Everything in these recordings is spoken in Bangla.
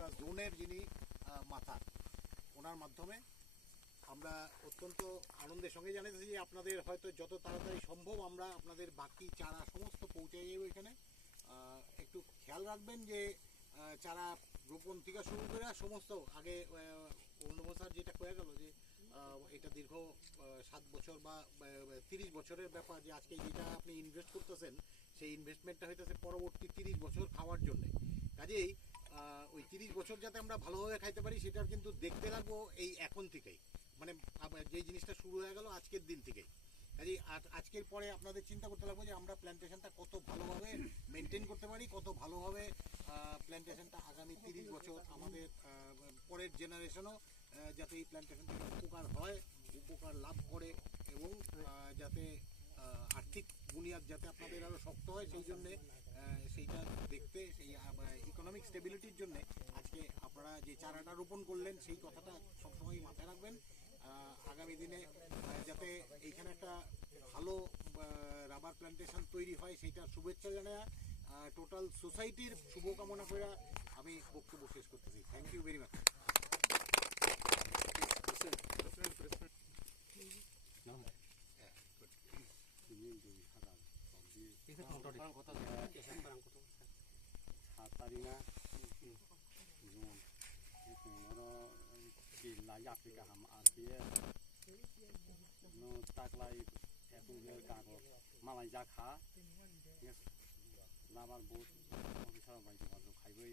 ত্রিপুরা জোনের যিনি মাথা, ওনার মাধ্যমে আমরা অত্যন্ত আনন্দের সঙ্গে জানাতেছি যে আপনাদের হয়তো যত তাড়াতাড়ি সম্ভব আমরা আপনাদের বাকি চারা সমস্ত পৌঁছে যাবো এখানে। একটু খেয়াল রাখবেন যে চারা রোপণ থেকে শুরু করে সমস্ত আগে অরুণব স্যার যেটা কয়ে গেল যে এটা দীর্ঘ 7 বছর বা 30 বছরের ব্যাপার, যে আজকে যেটা আপনি ইনভেস্ট করতেছেন সেই ইনভেস্টমেন্টটা হইতেছে পরবর্তী 30 বছর খাওয়ার জন্য। কাজেই ওই 30 বছর যাতে আমরা ভালোভাবে খাইতে পারি সেটার কিন্তু দেখতে লাগবো এই এখন থেকেই, মানে যেই জিনিসটা শুরু হয়ে গেল আজকের দিন থেকেই। কাজেই আজকের পরে আপনাদের চিন্তা করতে লাগবে যে আমরা প্ল্যান্টেশনটা কত ভালোভাবে মেনটেন করতে পারি, কত ভালোভাবে প্ল্যান্টেশনটা আগামী 30 বছর আমাদের পরের জেনারেশনও যাতে এই প্ল্যান্টেশন থেকে উপকার হয়, উপকার লাভ করে, এবং যাতে আর্থিক বুনিয়াদ যাতে আপনাদের আরও শক্ত হয় সেই জন্যে সেইটা দেখতে, সেই ইকোনমিক স্টেবিলিটির জন্য আজকে আপনারা যে চারাটা রোপণ করলেন সেই কথাটা সবসময় মাথায় রাখবেন। আগামী দিনে যাতে এইখানে একটা ভালো রাবার প্ল্যান্টেশন তৈরি হয় সেইটার শুভেচ্ছা জানায় টোটাল সোসাইটির শুভকামনা করে আমি বক্তব্য শেষ করতেছি। Thank you very much. মালাই জাখা লাভার বোট অফিসার বাই যোগাযোগ খাইबै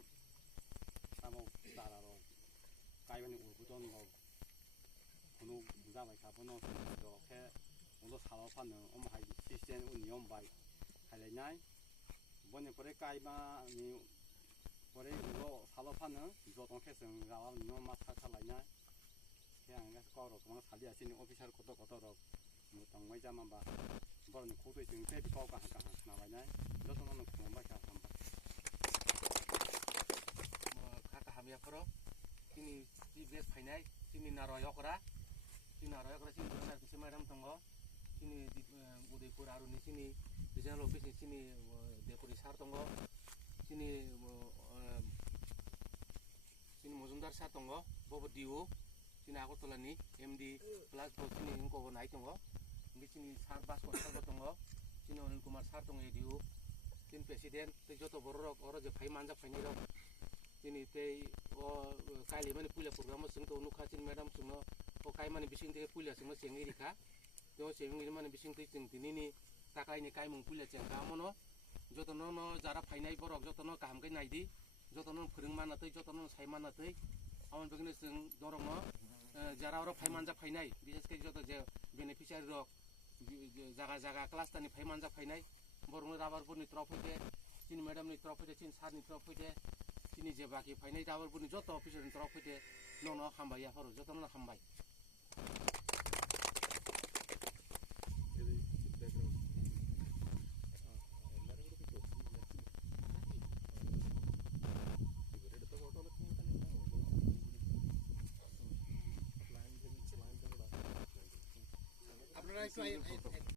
তামাव दारारो गायबानि उरबुदन खुनु जाबाय थाबोनो दखे उनो सालाव फानो अमहाय सिस्टेम नियम बाय खालायनाय बने परे गायबानि परे उनो सालाव फानो जतनखे जों रावा नियम माथा खालायनाय के आं गासै करो गोबां सालियासिनि अफिसार कत रक मुतांबाय जामाबा बरनि खौदै जों ते बिखौ गाहां गाहां खोनाबायनाय जतननो खुंबाय थाबाय खाका हामियाफोराव जोंनि जि बेस फायनाय जोंनि नारयकरा जोंनि बिसोर मैडम दङ जोंनि उदयपुर आरुनि जोंनि रिजनेल अफिसनि जोंनि डेपुटि सार दङ जोंनि मजुमदार सार दङ बबदिउ जोंनि आगरतलानि एमडि प्लास जोंनि गगनाय दङ जोंनि सार बासको सारबो दङ जोंनि अनिल कुमार सार दङ एडिउ जोंनि प्रेसिडेन्ट जत बर' रक फाइ मानजा फाइनाय रक जोंनि कालि माने पुलिया प्रग्राम जों अनुखा जों मैडम जोंनो काय माने बिसिं থেকে पुलिया जोंनो सेंगे रिखा तो सेंगे माने बिसिं जों दिनैनि ताकायनि कायमुं पुलिया जों गामनो जतनो जारा फाइनाय बरक जतनो गाहामकै नायदि जतनो फोरों मानातै जतनो साइ मानातै आमन बगने जों दरनो जारा और फाइ मानजा फाइनाय बिसेसकै जत जे बेनिफिशियारि रक जागा क्लास्टारनि फाइ मानजा फाइनाय बरनो राबारफोरनि तरफ फैदे जोंनि मैडमनि तरफ फैदे जोंनि सारनि तरफ फैदे जोंनि जे बाखि फाइनाय राबारफोरनि जत अफिसारनि तरफ फैदे न' हामबाय याफोर जतनो हामबाय আপনারা একটু